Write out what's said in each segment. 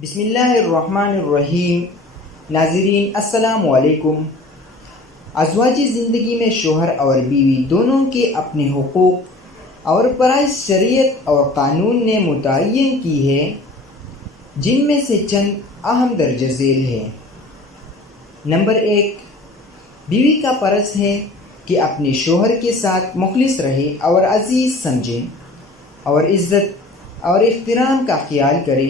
بسم اللہ الرحمن الرحیم۔ ناظرین السلام علیکم۔ ازواجی زندگی میں شوہر اور بیوی دونوں کے اپنے حقوق اور فرائض شریعت اور قانون نے متعین کی ہے، جن میں سے چند اہم درج ذیل ہیں۔ نمبر 1، بیوی کا فرض ہے کہ اپنے شوہر کے ساتھ مخلص رہے اور عزیز سمجھے اور عزت اور احترام کا خیال کرے،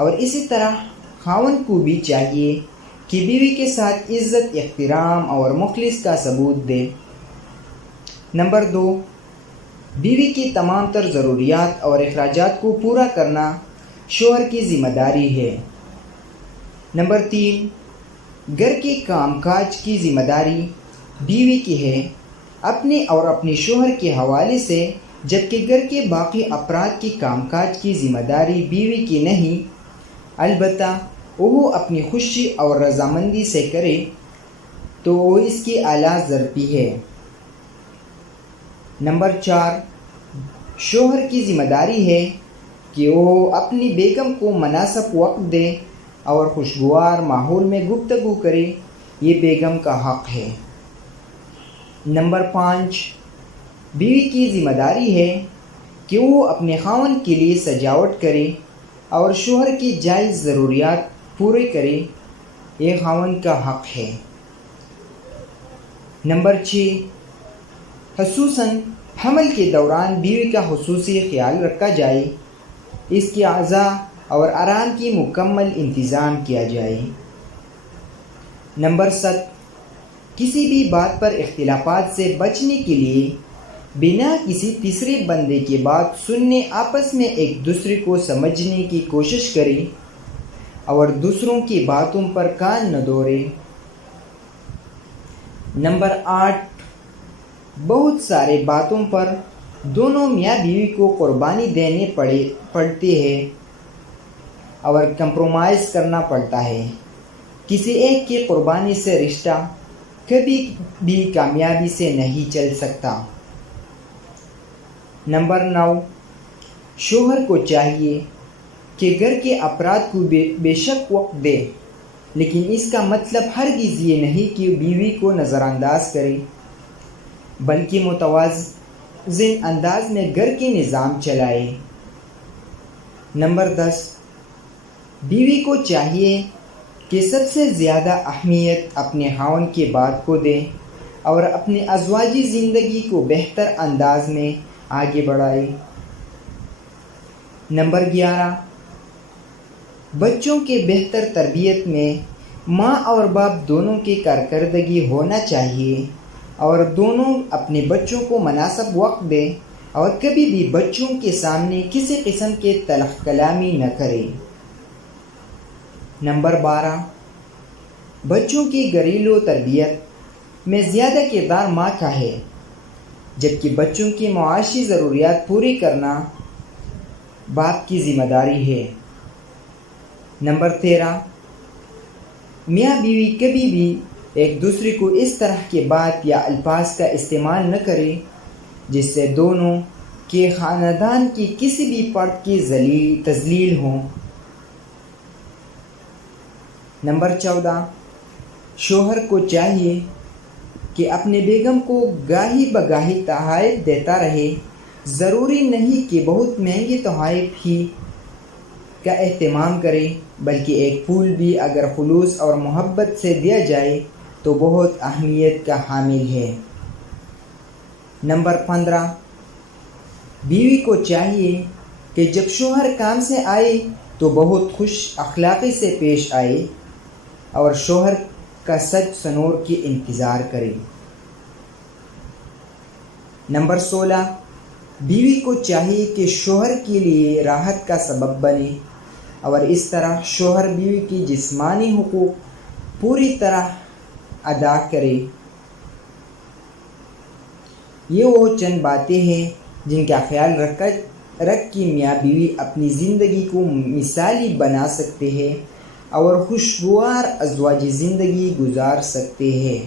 اور اسی طرح خاوند کو بھی چاہیے کہ بیوی کے ساتھ عزت، احترام اور مخلص کا ثبوت دے۔ نمبر 2، بیوی کی تمام تر ضروریات اور اخراجات کو پورا کرنا شوہر کی ذمہ داری ہے۔ نمبر 3، گھر کے کام کاج کی ذمہ داری بیوی کی ہے اپنے اور اپنے شوہر کے حوالے سے، جبکہ گھر کے باقی افراد کی کام کاج کی ذمہ داری بیوی کی نہیں، البتہ وہ اپنی خوشی اور رضامندی سے کرے تو وہ اس کی اعلیٰ ضربی ہے۔ نمبر 4، شوہر کی ذمہ داری ہے کہ وہ اپنی بیگم کو مناسب وقت دے اور خوشگوار ماحول میں گفتگو کرے، یہ بیگم کا حق ہے۔ نمبر 5، بیوی کی ذمہ داری ہے کہ وہ اپنے خاوند کے لیے سجاوٹ کرے اور شوہر کی جائز ضروریات پورے کرے، یہ خاوند کا حق ہے۔ نمبر 6، خصوصاً حمل کے دوران بیوی کا خصوصی خیال رکھا جائے، اس کی غذا اور آرام کی مکمل انتظام کیا جائے۔ نمبر 7، کسی بھی بات پر اختلافات سے بچنے کے لیے بنا کسی تیسرے بندے کی بات سننے آپس میں ایک دوسرے کو سمجھنے کی کوشش کرے اور دوسروں کی باتوں پر کان نہ دھرے۔ نمبر 8، بہت سارے باتوں پر دونوں میاں بیوی کو قربانی دینے پڑتی ہے اور کمپرومائز کرنا پڑتا ہے، کسی ایک کی قربانی سے رشتہ کبھی بھی کامیابی سے نہیں چل سکتا۔ نمبر 9، شوہر کو چاہیے کہ گھر کے افراد کو بے شک وقت دے، لیکن اس کا مطلب ہرگز یہ نہیں کہ بیوی کو نظر انداز کرے، بلکہ متوازن انداز میں گھر کے نظام چلائے۔ نمبر 10، بیوی کو چاہیے کہ سب سے زیادہ اہمیت اپنے خاوند کی بات کو دے اور اپنی ازواجی زندگی کو بہتر انداز میں آگے بڑھائے۔ نمبر 11، بچوں کے بہتر تربیت میں ماں اور باپ دونوں کی کارکردگی ہونا چاہیے اور دونوں اپنے بچوں کو مناسب وقت دیں اور کبھی بھی بچوں کے سامنے کسی قسم کی تلخ کلامی نہ کرے۔ نمبر 12، بچوں کی گھریلو تربیت میں زیادہ کردار ماں کا ہے، جبکہ بچوں کی معاشی ضروریات پوری کرنا باپ کی ذمہ داری ہے۔ نمبر 13، میاں بیوی کبھی بھی ایک دوسرے کو اس طرح کی بات یا الفاظ کا استعمال نہ کرے جس سے دونوں کے خاندان کی کسی بھی فرد کی تذلیل ہو۔ نمبر 14، شوہر کو چاہیے کہ اپنے بیگم کو گاہی بگاہی تحائف دیتا رہے، ضروری نہیں کہ بہت مہنگے تحائف ہی کا اہتمام کرے، بلکہ ایک پھول بھی اگر خلوص اور محبت سے دیا جائے تو بہت اہمیت کا حامل ہے۔ نمبر 15، بیوی کو چاہیے کہ جب شوہر کام سے آئے تو بہت خوش اخلاقی سے پیش آئے اور شوہر کا سج سنور کی انتظار کرے۔ نمبر 16، بیوی کو چاہیے کہ شوہر کے لیے راحت کا سبب بنے اور اس طرح شوہر بیوی کی جسمانی حقوق پوری طرح ادا کرے۔ یہ وہ چند باتیں ہیں جن کا خیال رکھ کے میاں بیوی اپنی زندگی کو مثالی بنا سکتے ہیں اور خوشگوار ازواجی زندگی گزار سکتے ہیں۔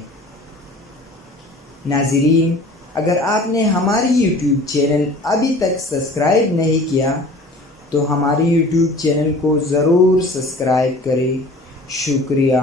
ناظرین، اگر آپ نے ہماری یوٹیوب چینل ابھی تک سبسکرائب نہیں کیا تو ہماری یوٹیوب چینل کو ضرور سبسکرائب کریں۔ شکریہ۔